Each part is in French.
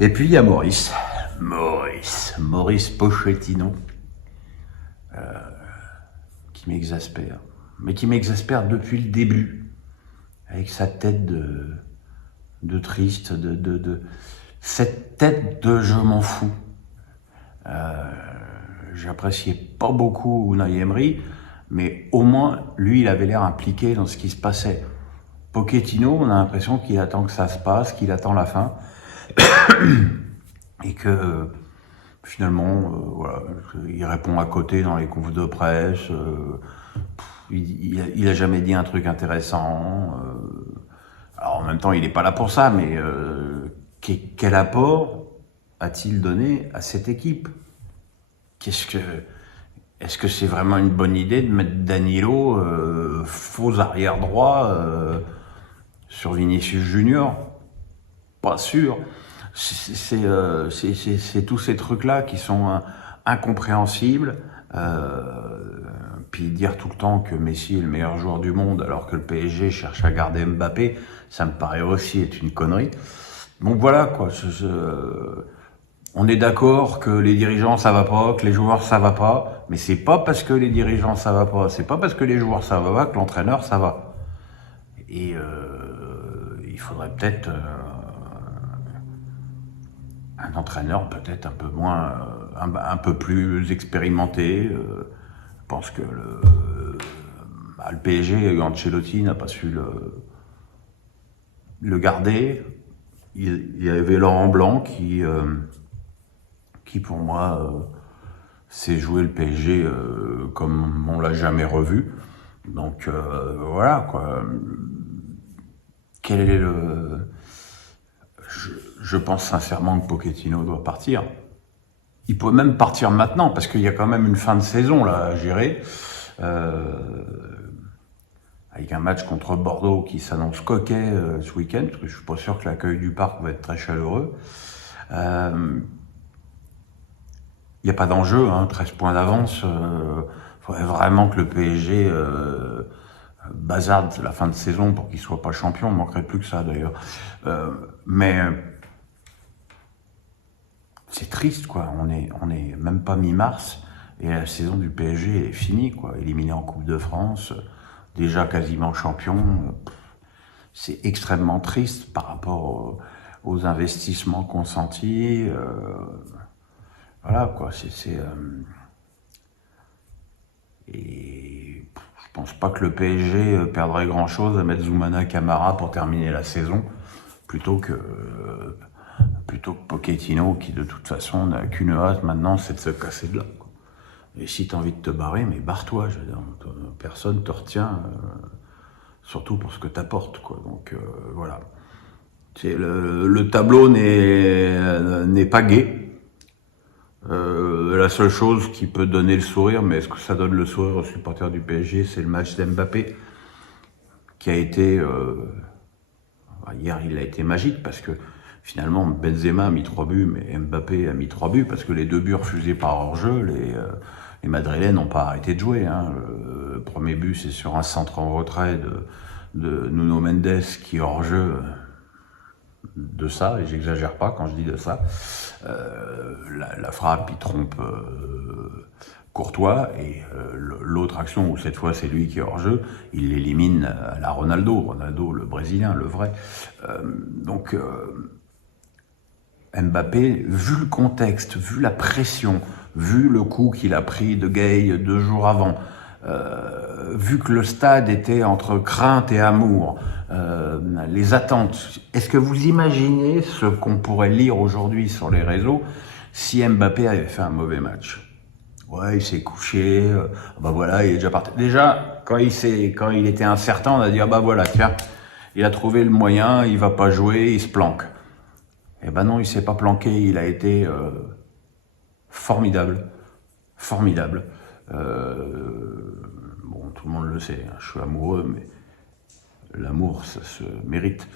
Et puis il y a Maurice Pochettino, qui m'exaspère. Mais qui m'exaspère depuis le début, avec sa tête de triste, cette tête de je m'en fous. J'appréciais pas beaucoup Unai Emery, mais au moins, lui, il avait l'air impliqué dans ce qui se passait. Pochettino, on a l'impression qu'il attend que ça se passe, qu'il attend la fin, et que finalement, voilà, il répond à côté dans les confs de presse, il a jamais dit un truc intéressant. Alors en même temps, il n'est pas là pour ça, mais quel apport a-t-il donné à cette équipe? Est-ce que c'est vraiment une bonne idée de mettre Danilo, faux arrière droit, sur Vinicius Junior? Pas sûr. C'est tous ces trucs-là qui sont incompréhensibles. Puis dire tout le temps que Messi est le meilleur joueur du monde alors que le PSG cherche à garder Mbappé, ça me paraît aussi être une connerie. Donc voilà quoi. On est d'accord que les dirigeants ça va pas, que les joueurs ça va pas, mais c'est pas parce que les dirigeants ça va pas, c'est pas parce que les joueurs ça va pas que l'entraîneur ça va. Et il faudrait peut-être un entraîneur peut-être un peu moins, un peu plus expérimenté. Je pense que le PSG, Ancelotti n'a pas su le garder. Il y avait Laurent Blanc qui pour moi s'est joué le PSG comme on l'a jamais revu. Donc voilà quoi. Quel est je pense sincèrement que Pochettino doit partir. Il peut même partir maintenant, parce qu'il y a quand même une fin de saison là à gérer. Avec un match contre Bordeaux qui s'annonce coquet ce week-end, parce que je suis pas sûr que l'accueil du parc va être très chaleureux. Il n'y a pas d'enjeu, 13 points d'avance. Il faudrait vraiment que le PSG bazarde la fin de saison pour qu'il soit pas champion. Il ne manquerait plus que ça d'ailleurs. Mais c'est triste quoi. On est même pas mi-mars et la saison du PSG est finie quoi. Éliminé en Coupe de France, déjà quasiment champion. C'est extrêmement triste par rapport aux investissements consentis. Voilà quoi. Et je pense pas que le PSG perdrait grand chose à mettre Zoumana Camara pour terminer la saison, plutôt que Pochettino qui de toute façon n'a qu'une hâte maintenant, c'est de se casser de là quoi. Et si t'as envie de te barrer, mais barre-toi, je veux dire, personne te retient, surtout pour ce que t'apportes quoi. Donc voilà. Le tableau n'est pas gai. La seule chose qui peut donner le sourire, mais est-ce que ça donne le sourire aux supporters du PSG, c'est le match d'Mbappé, qui a été... hier, il a été magique, parce que finalement, Benzema a mis 3 buts, mais Mbappé a mis 3 buts, parce que les 2 buts refusés par hors-jeu, les Madrilènes n'ont pas arrêté de jouer. Le premier but, c'est sur un centre en retrait de Nuno Mendes, qui est hors-jeu... de ça, et j'exagère pas quand je dis de ça. La frappe, il trompe Courtois, et l'autre action où cette fois c'est lui qui est hors jeu, il l'élimine à la Ronaldo, le Brésilien, le vrai. Donc Mbappé, vu le contexte, vu la pression, vu le coup qu'il a pris de Gueye 2 jours avant, vu que le stade était entre crainte et amour, les attentes, est-ce que vous imaginez ce qu'on pourrait lire aujourd'hui sur les réseaux si Mbappé avait fait un mauvais match? Ouais, il s'est couché, bah voilà, il est déjà parti. Déjà, quand il était incertain, on a dit, ah bah voilà, tiens, il a trouvé le moyen, il va pas jouer, il se planque. Eh ben non, il s'est pas planqué, il a été formidable. Bon, tout le monde le sait, je suis amoureux, mais l'amour, ça se mérite.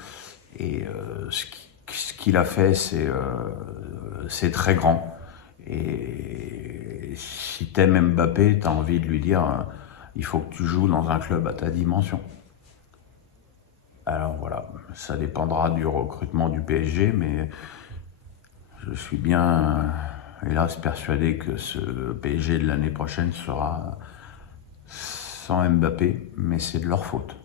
Et ce qu'il a fait, c'est très grand. Et si t'aimes Mbappé, t'as envie de lui dire, il faut que tu joues dans un club à ta dimension. Alors voilà, ça dépendra du recrutement du PSG, mais Je suis bien, hélas, persuadé que ce PSG de l'année prochaine sera sans Mbappé, mais c'est de leur faute.